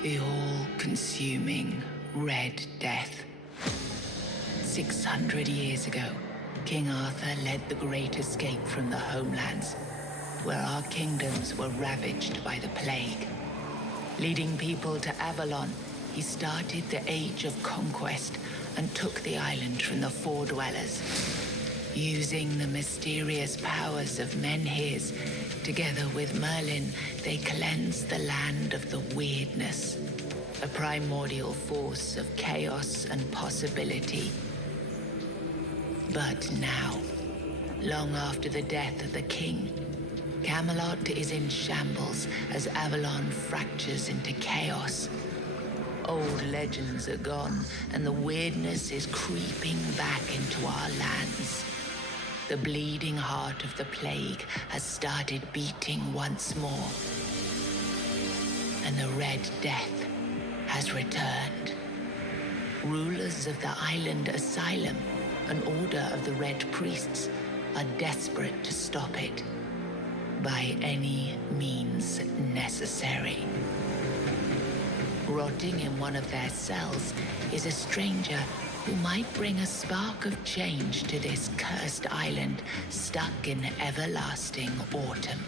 The all-consuming Red Death. 600 years ago, King Arthur led the Great Escape from the homelands, where our kingdoms were ravaged by the plague. Leading people to Avalon, he started the Age of Conquest and took the island from the Four Dwellers. Using the mysterious powers of Menhirs, together with Merlin, they cleansed the land of the weirdness, a primordial force of chaos and possibility. But now, long after the death of the king, Camelot is in shambles as Avalon fractures into chaos. Old legends are gone, and the weirdness is creeping back into our lands. The bleeding heart of the plague has started beating once more, and the Red Death has returned. Rulers of the island asylum, an order of the Red Priests, are desperate to stop it by any means necessary. Rotting in one of their cells is a stranger who might bring a spark of change to this cursed island stuck in everlasting autumn.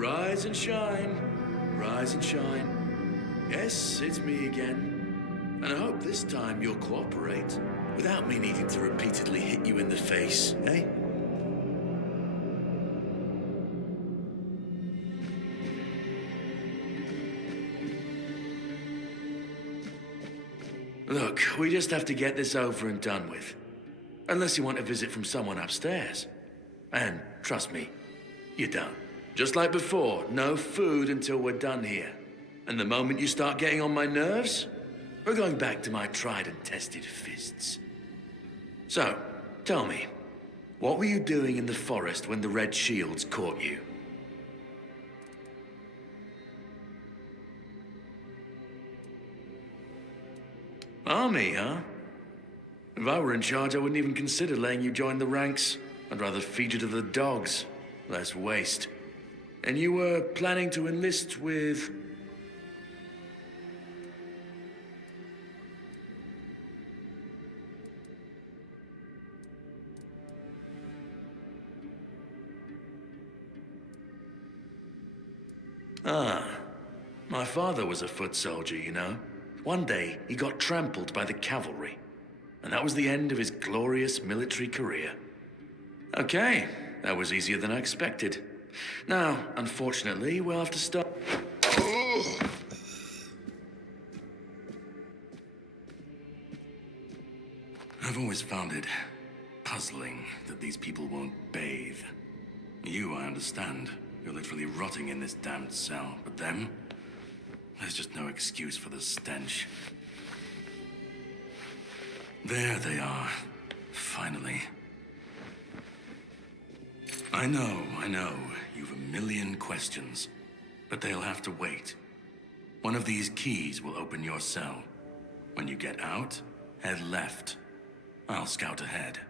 Rise and shine, rise and shine. Yes, it's me again. And I hope this time you'll cooperate, without me needing to repeatedly hit you in the face, eh? Look, we just have to get this over and done with. Unless you want a visit from someone upstairs. And trust me, you don't. Just like before, no food until we're done here. And the moment you start getting on my nerves, we're going back to my tried and tested fists. So, tell me, what were you doing in the forest when the Red Shields caught you? Army, huh? If I were in charge, I wouldn't even consider letting you join the ranks. I'd rather feed you to the dogs. Less waste. And you were planning to enlist with... Ah, my father was a foot soldier, you know. One day, he got trampled by the cavalry. And that was the end of his glorious military career. Okay, that was easier than I expected. Now, unfortunately, we'll have to stop. I've always found it puzzling that these people won't bathe. You, I understand. You're literally rotting in this damned cell. But them? There's just no excuse for the stench. There they are. Finally. I know. You've a million questions. But they'll have to wait. One of these keys will open your cell. When you get out, head left. I'll scout ahead.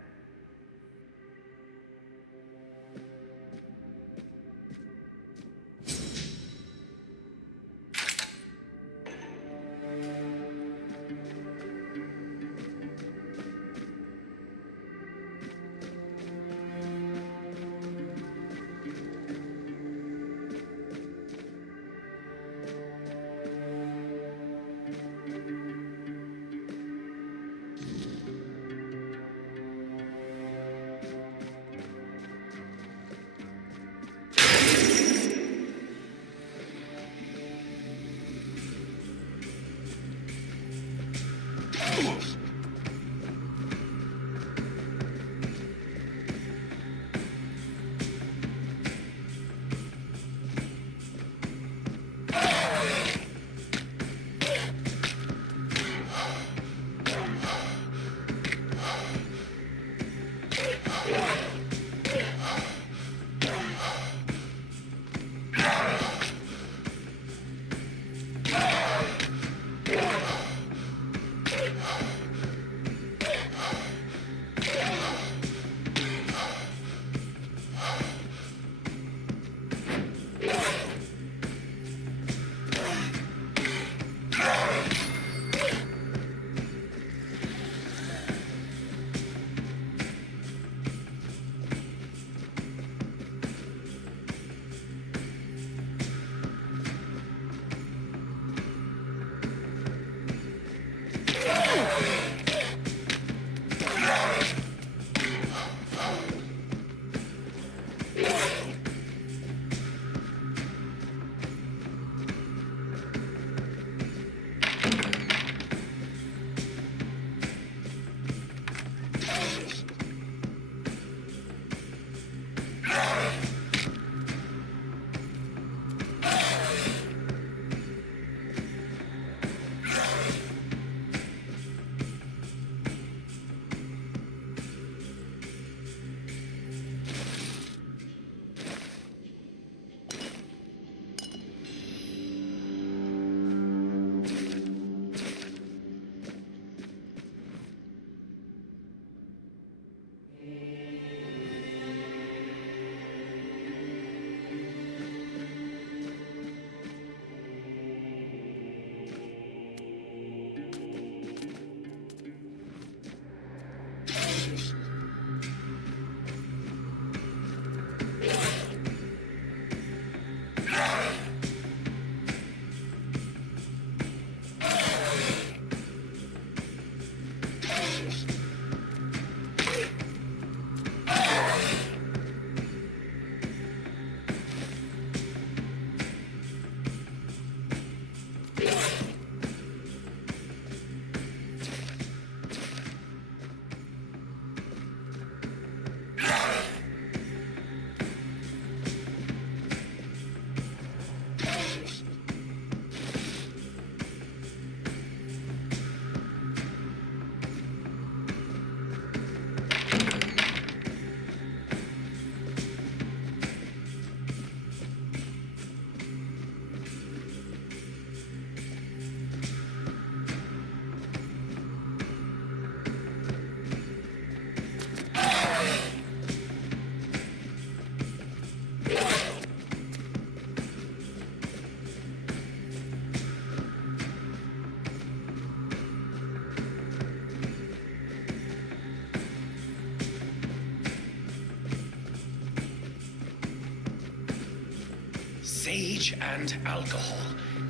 Sage and alcohol.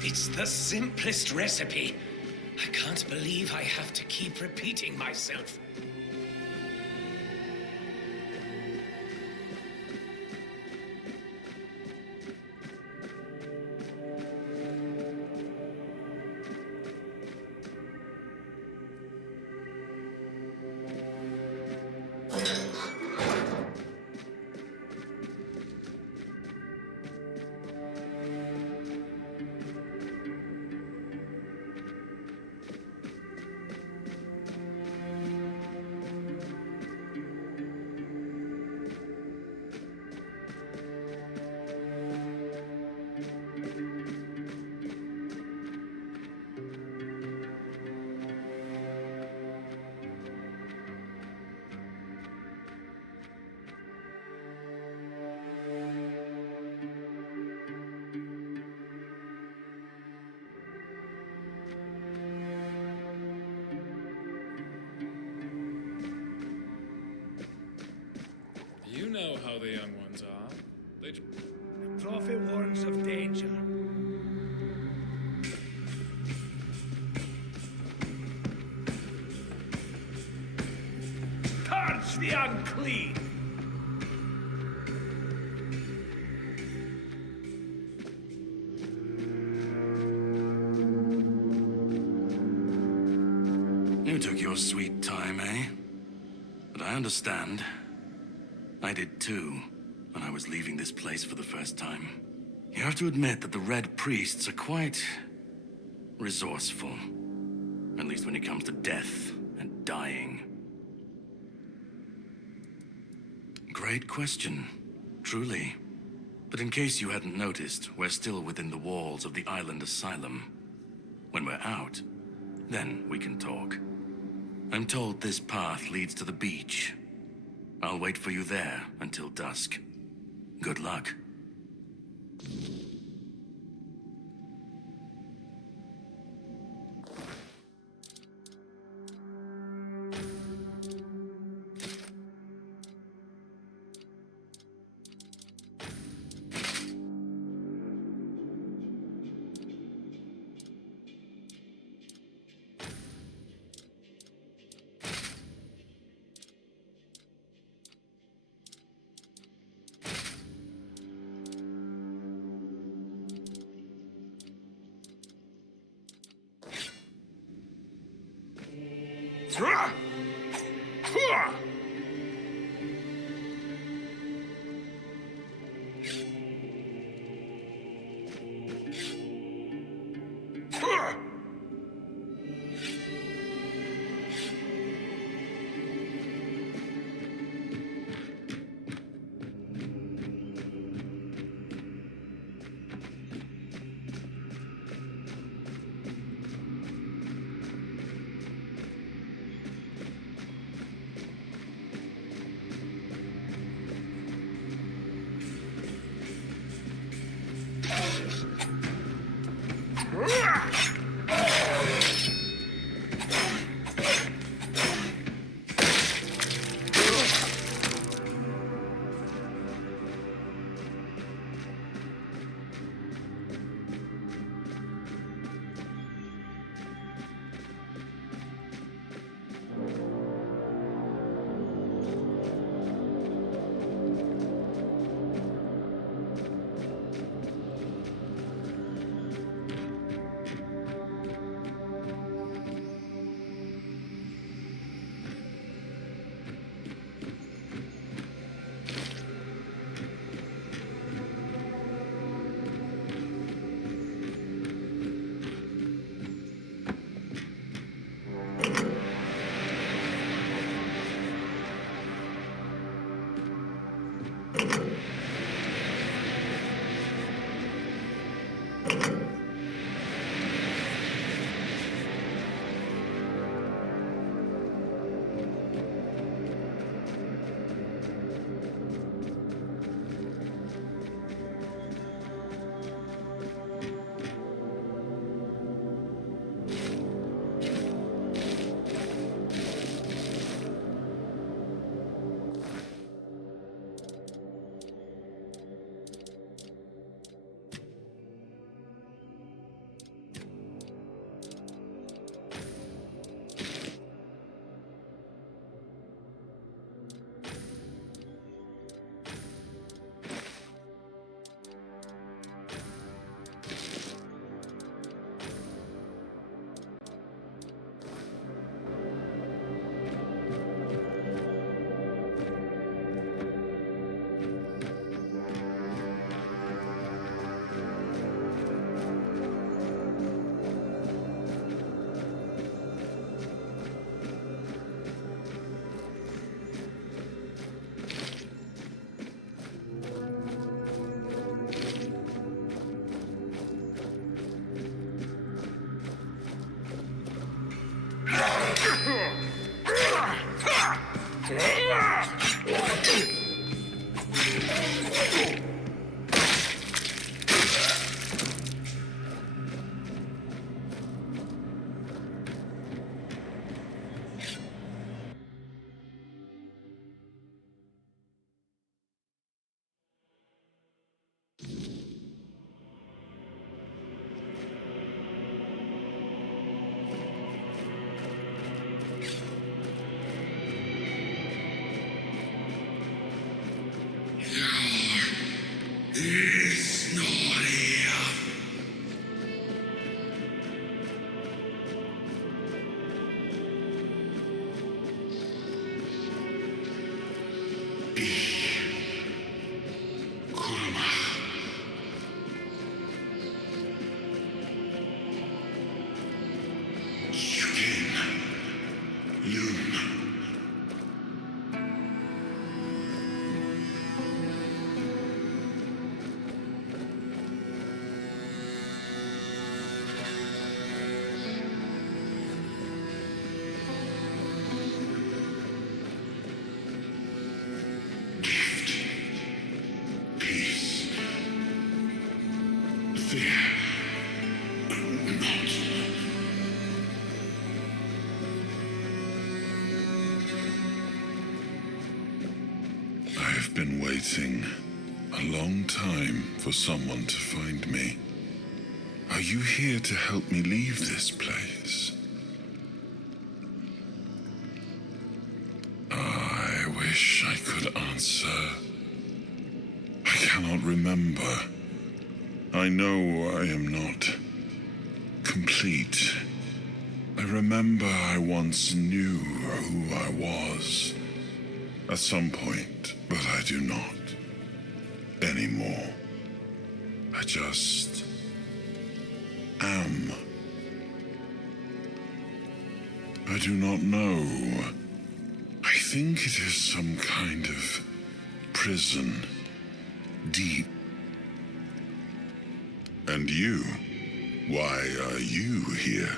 It's the simplest recipe. I can't believe I have to keep repeating myself. You know how the young ones are. They The prophet warns of danger. Purge the unclean! You took your sweet time, eh? But I understand. I did too, when I was leaving this place for the first time. You have to admit that the Red Priests are quite resourceful. At least when it comes to death and dying. Great question, truly. But in case you hadn't noticed, we're still within the walls of the island asylum. When we're out, then we can talk. I'm told this path leads to the beach. I'll wait for you there until dusk. Good luck. fear not. I have been waiting a long time for someone to find me. Are you here to help me leave this place? I wish I could answer. I cannot remember. I know I am not complete. I remember I once knew who I was at some point, but I do not anymore. I just am. I do not know. I think it is some kind of prison, deep. And you? Why are you here?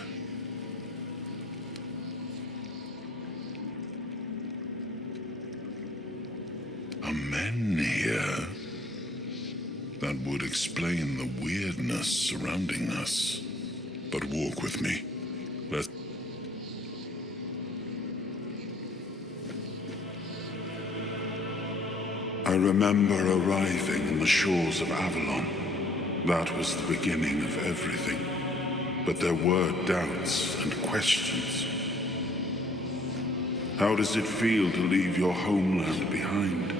Are men here? That would explain the weirdness surrounding us. But walk with me. Let's... I remember arriving on the shores of Avalon. That was the beginning of everything. But there were doubts and questions. How does it feel to leave your homeland behind?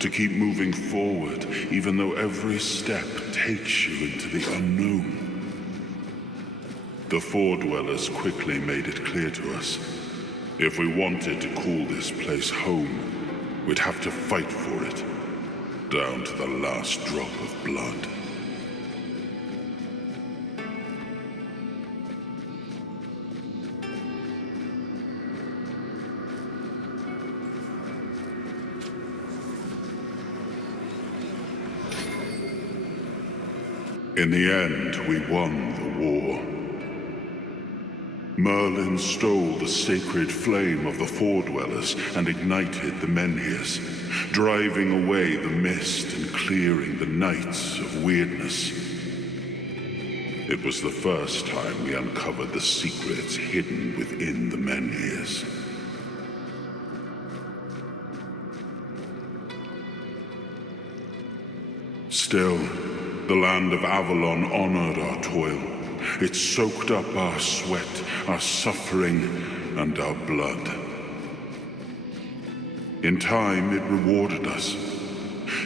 To keep moving forward, even though every step takes you into the unknown? The Four Dwellers quickly made it clear to us. If we wanted to call this place home, we'd have to fight for it, down to the last drop of blood. In the end, we won the war. Merlin stole the sacred flame of the Four Dwellers and ignited the menhirs, driving away the mist and clearing the nights of weirdness. It was the first time we uncovered the secrets hidden within the menhirs. Still, the land of Avalon honored our toil. It soaked up our sweat, our suffering, and our blood. In time, it rewarded us.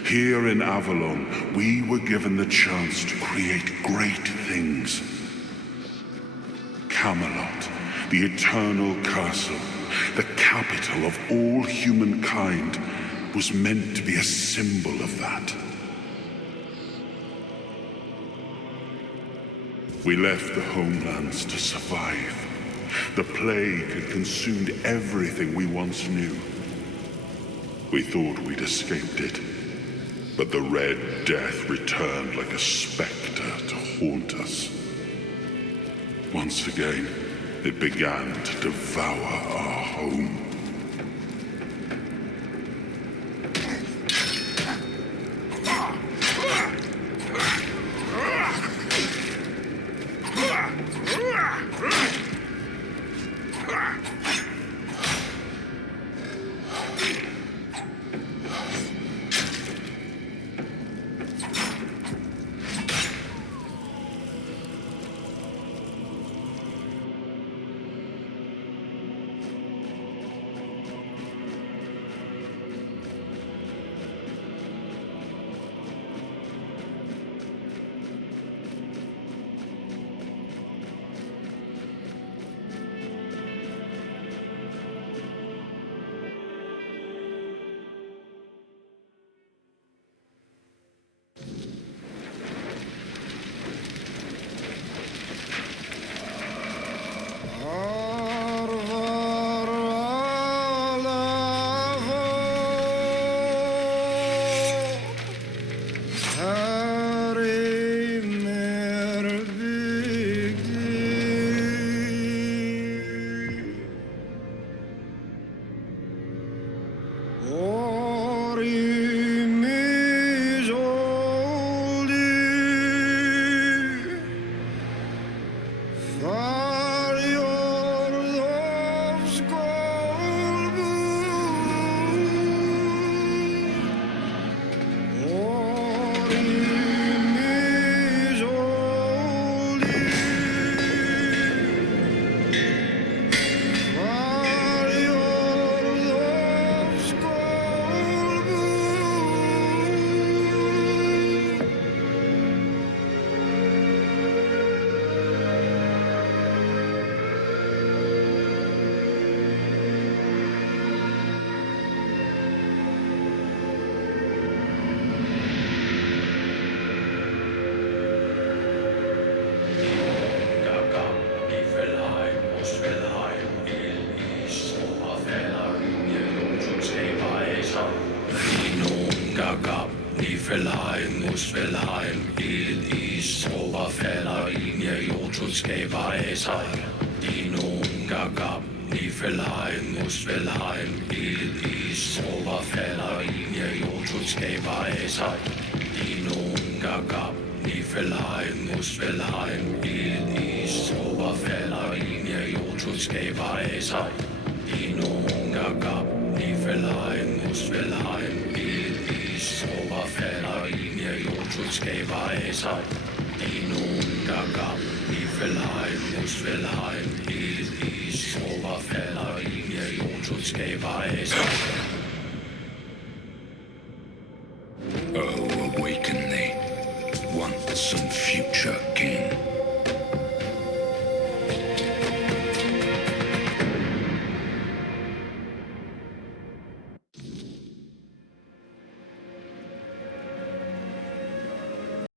Here in Avalon, we were given the chance to create great things. Camelot, the eternal castle, the capital of all humankind, was meant to be a symbol of that. We left the homelands to survive. The plague had consumed everything we once knew. We thought we'd escaped it, but the Red Death returned like a specter to haunt us. Once again, it began to devour our home. jordskudskaber af sig. I nogen gab, i fældejen, musfældejen, ild, is, sover, falder, ind, ja, jordskudskaber af sig. I nogen gab, i fældejen, musfældejen, ild, is, sover, falder, ind, ja, jordskudskaber af sig. I nogen gab, i fældejen, musfældejen, ild, is, sover, falder, ind, ja, jordskudskaber af sig. I nogen gab, i fældejen, musfældejen, ild, is, sover, falder, ind, ja, jordskudskaber af sig.